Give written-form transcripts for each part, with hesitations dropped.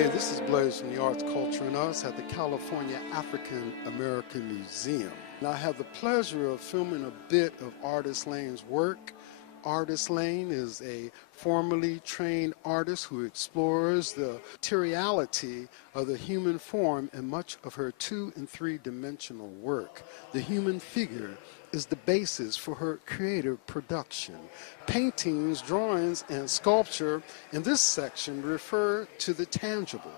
Hey, this is Blaze from the Arts, Culture, and Us at the California African American Museum. And I have the pleasure of filming a bit of Artis Lane's work. Artis Lane is a formerly trained artist who explores the materiality of the human form in much of her 2- and 3-dimensional work. The human figure is the basis for her creative production. Paintings, drawings, and sculpture in this section refer to the tangible.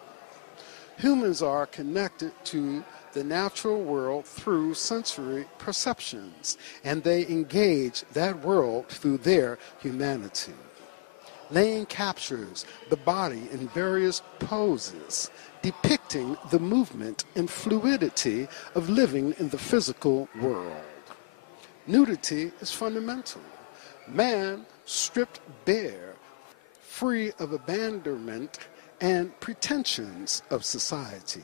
Humans are connected to the natural world through sensory perceptions, and they engage that world through their humanity. Lane captures the body in various poses, depicting the movement and fluidity of living in the physical world. Nudity is fundamental. Man stripped bare, free of abandonment and pretensions of society.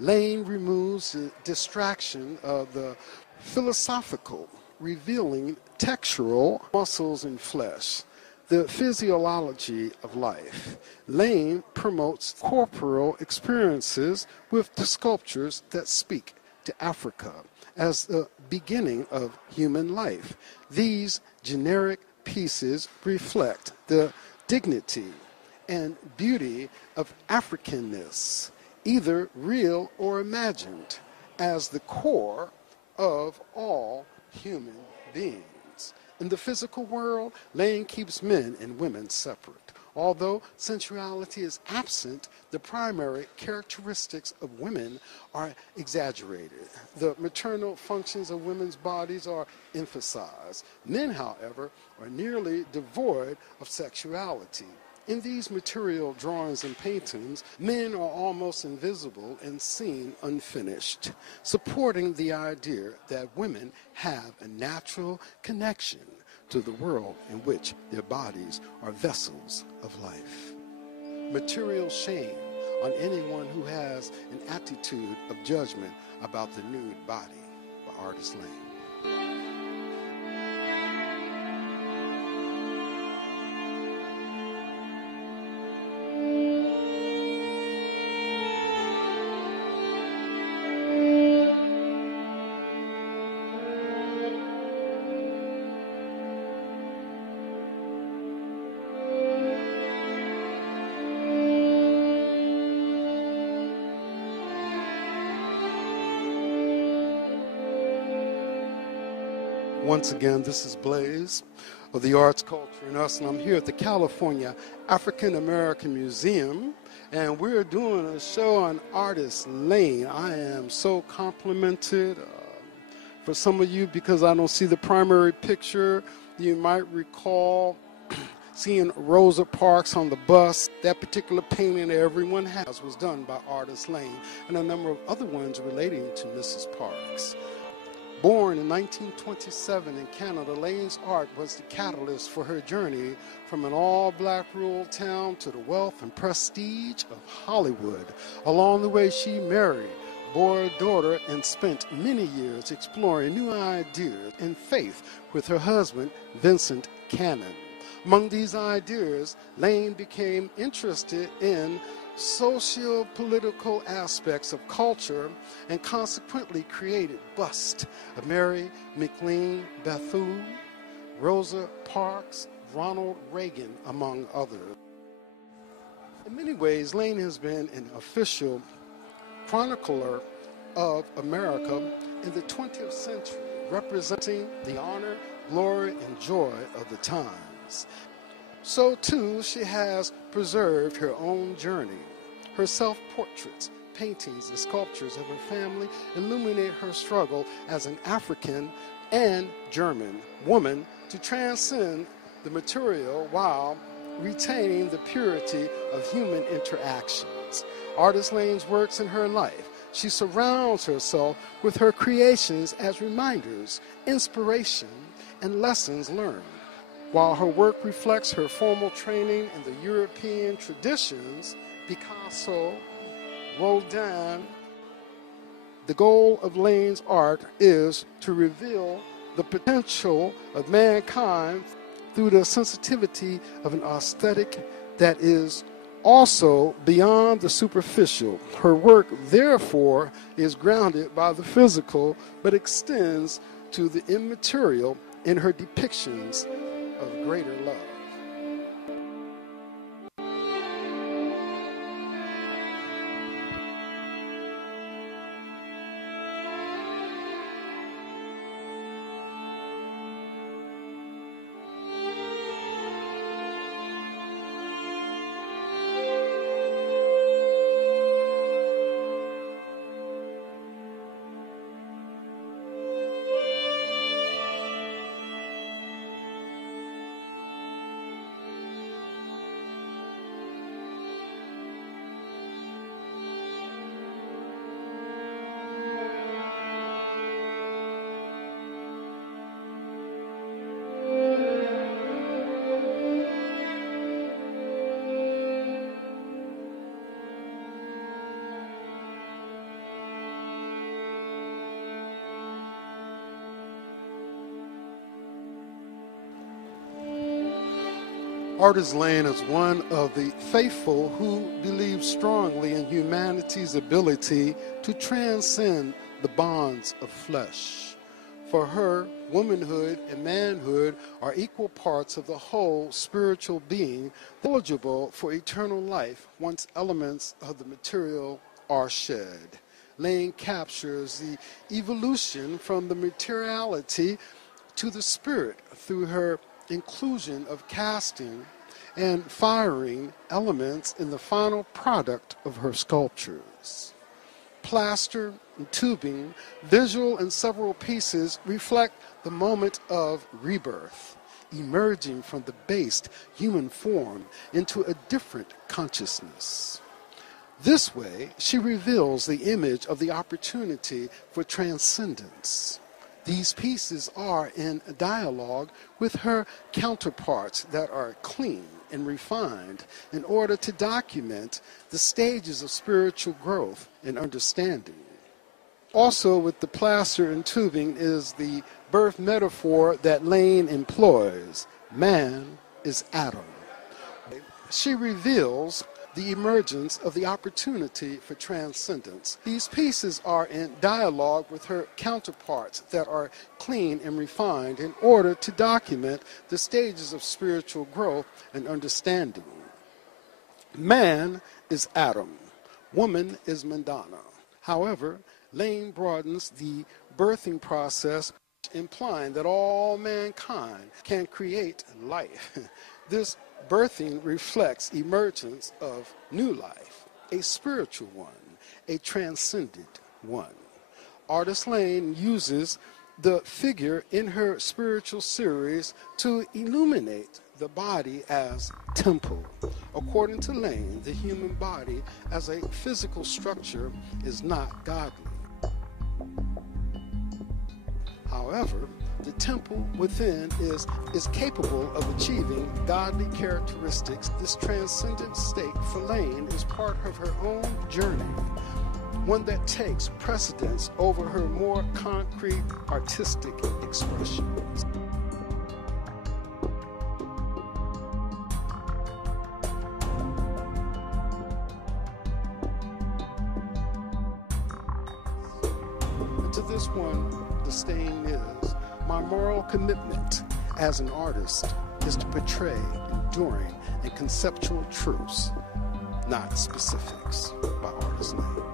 Lane removes the distraction of the philosophical, revealing textural muscles and flesh, the physiology of life. Lane promotes corporal experiences with the sculptures that speak to Africa as the beginning of human life. These generic pieces reflect the dignity and beauty of Africanness, either real or imagined, as the core of all human beings. In the physical world, Lane keeps men and women separate. Although sensuality is absent, the primary characteristics of women are exaggerated. The maternal functions of women's bodies are emphasized. Men, however, are nearly devoid of sexuality. In these material drawings and paintings, men are almost invisible and seen unfinished, supporting the idea that women have a natural connection to the world in which their bodies are vessels of life. Material shame on anyone who has an attitude of judgment about the nude body by Artis Lane. Once again, this is Blaze of the Arts, Culture, and Us, and I'm here at the California African American Museum, and we're doing a show on Artis Lane. I am so complimented. For some of you, because I don't see the primary picture, you might recall seeing Rosa Parks on the bus. That particular painting that everyone has was done by Artis Lane, and a number of other ones relating to Mrs. Parks. Born in 1927 in Canada, Lane's art was the catalyst for her journey from an all-black rural town to the wealth and prestige of Hollywood. Along the way, she married, bore a daughter, and spent many years exploring new ideas and faith with her husband, Vincent Cannon. Among these ideas, Lane became interested in socio-political aspects of culture and consequently created busts of Mary McLean Bethune, Rosa Parks, Ronald Reagan, among others. In many ways, Lane has been an official chronicler of America in the 20th century, representing the honor, glory, and joy of the times. So, too, she has preserved her own journey. Her self-portraits, paintings, and sculptures of her family illuminate her struggle as an African and German woman to transcend the material while retaining the purity of human interactions. Artis Lane's works in her life. She surrounds herself with her creations as reminders, inspiration, and lessons learned. While her work reflects her formal training in the European traditions, Picasso, Rodin, the goal of Lane's art is to reveal the potential of mankind through the sensitivity of an aesthetic that is also beyond the superficial. Her work, therefore, is grounded by the physical, but extends to the immaterial in her depictions of greater love. Artis Lane is one of the faithful who believes strongly in humanity's ability to transcend the bonds of flesh. For her, womanhood and manhood are equal parts of the whole spiritual being, eligible for eternal life once elements of the material are shed. Lane captures the evolution from the materiality to the spirit through her inclusion of casting and firing elements in the final product of her sculptures. Plaster and tubing, visual and several pieces reflect the moment of rebirth, emerging from the based human form into a different consciousness. This way, she reveals the image of the opportunity for transcendence. These pieces are in dialogue with her counterparts that are clean and refined in order to document the stages of spiritual growth and understanding. Also with the plaster and tubing is the birth metaphor that Lane employs. Man is Adam. She reveals the emergence of the opportunity for transcendence. These pieces are in dialogue with her counterparts that are clean and refined in order to document the stages of spiritual growth and understanding. Man is Adam. Woman is Madonna. However, Lane broadens the birthing process, implying that all mankind can create life. This birthing reflects emergence of new life, a spiritual one, a transcendent one. Artis Lane uses the figure in her spiritual series to illuminate the body as temple. According to Lane, the human body as a physical structure is not godly. However, the temple within is capable of achieving godly characteristics. This transcendent state for Lane is part of her own journey, one that takes precedence over her more concrete artistic expressions. And to this one, the saying is, my moral commitment as an artist is to portray enduring and conceptual truths, not specifics, by Artis Lane.